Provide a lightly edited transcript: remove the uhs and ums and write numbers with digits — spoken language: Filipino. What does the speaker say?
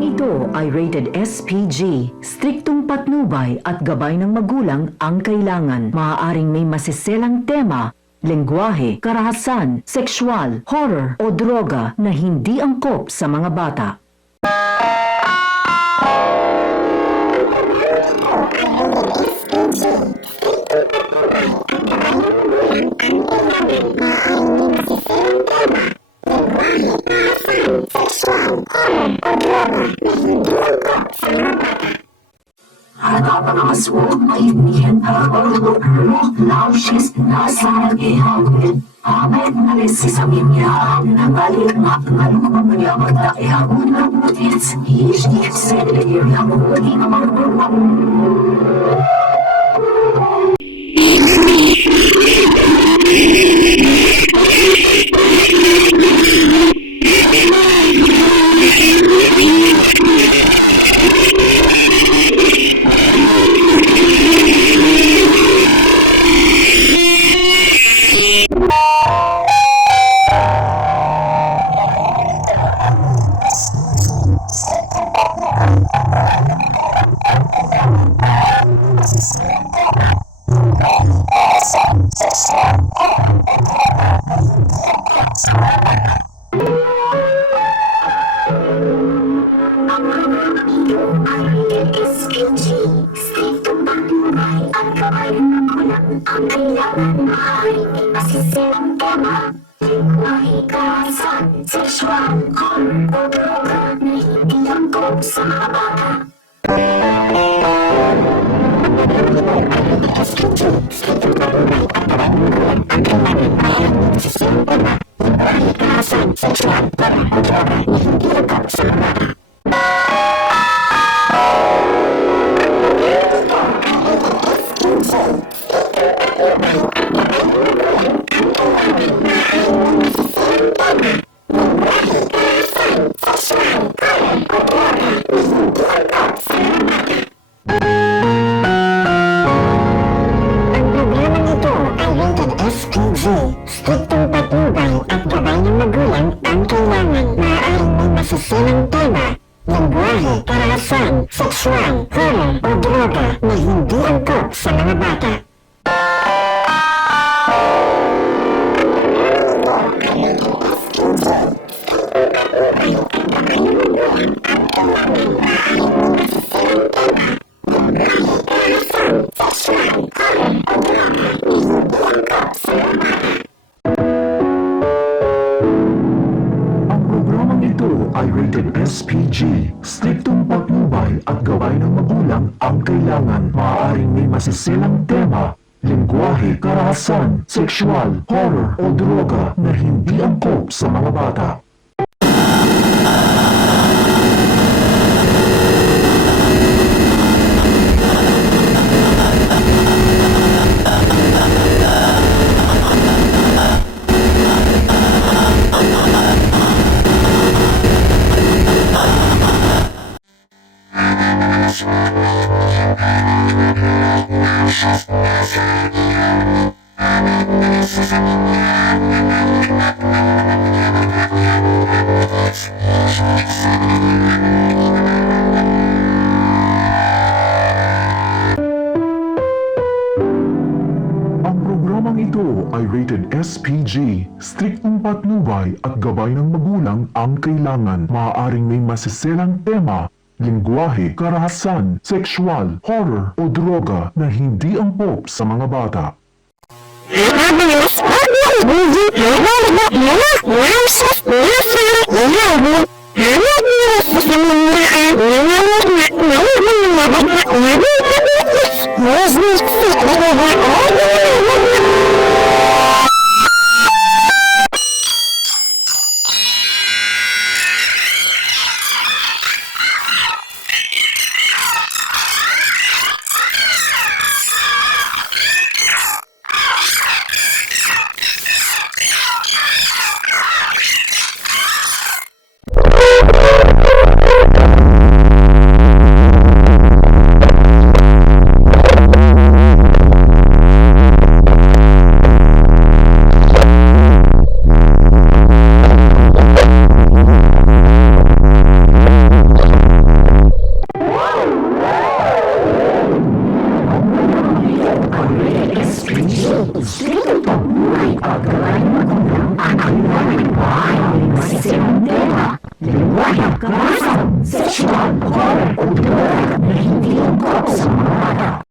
Programang ito ay rated SPG. Striktong patnubay at gabay ng magulang ang kailangan. Maaaring may masiselang tema, lengguwahe, karahasan, sexual, horror o droga na hindi angkop sa mga bata. Handa pa mga sword, maintindihan pa ang loob, nausis na sa nag-ihawin. Amen na lesi sa minyan, nabalik na pangalong mayaman na ihawin na butis. Iishnik sa lilir na muli na magbuwang. Ang kailangan maaaring may masiselang tema, lingwahe, karahasan, sexual, horror o droga na hindi angkop sa mga bata. Striktong patnubay at gabay ng magulang ang kailangan. Maaaring may masiselang tema, lengguwahe, karahasan, sexual, horror o droga na hindi angkop sa mga bata. Ay rated SPG. Striktong patnubay at gabay ng magulang ang kailangan. Maaaring may masiselang tema, lengguwahe, karahasan, sexual, horror o droga na hindi angkop sa mga bata. Ito ay rated SPG. Striktong patnubay at gabay ng magulang ang kailangan. Maaaring may masiselang tema, lengguwahe, karahasan, sexual, horror o droga na hindi angkop sa mga bata. patnubay at gabay ng magulang ang kailangan. Maaaring may masisirang tema, lingwahe, karahasan, sexual, horror o droga na hindi angkop sa mga bata.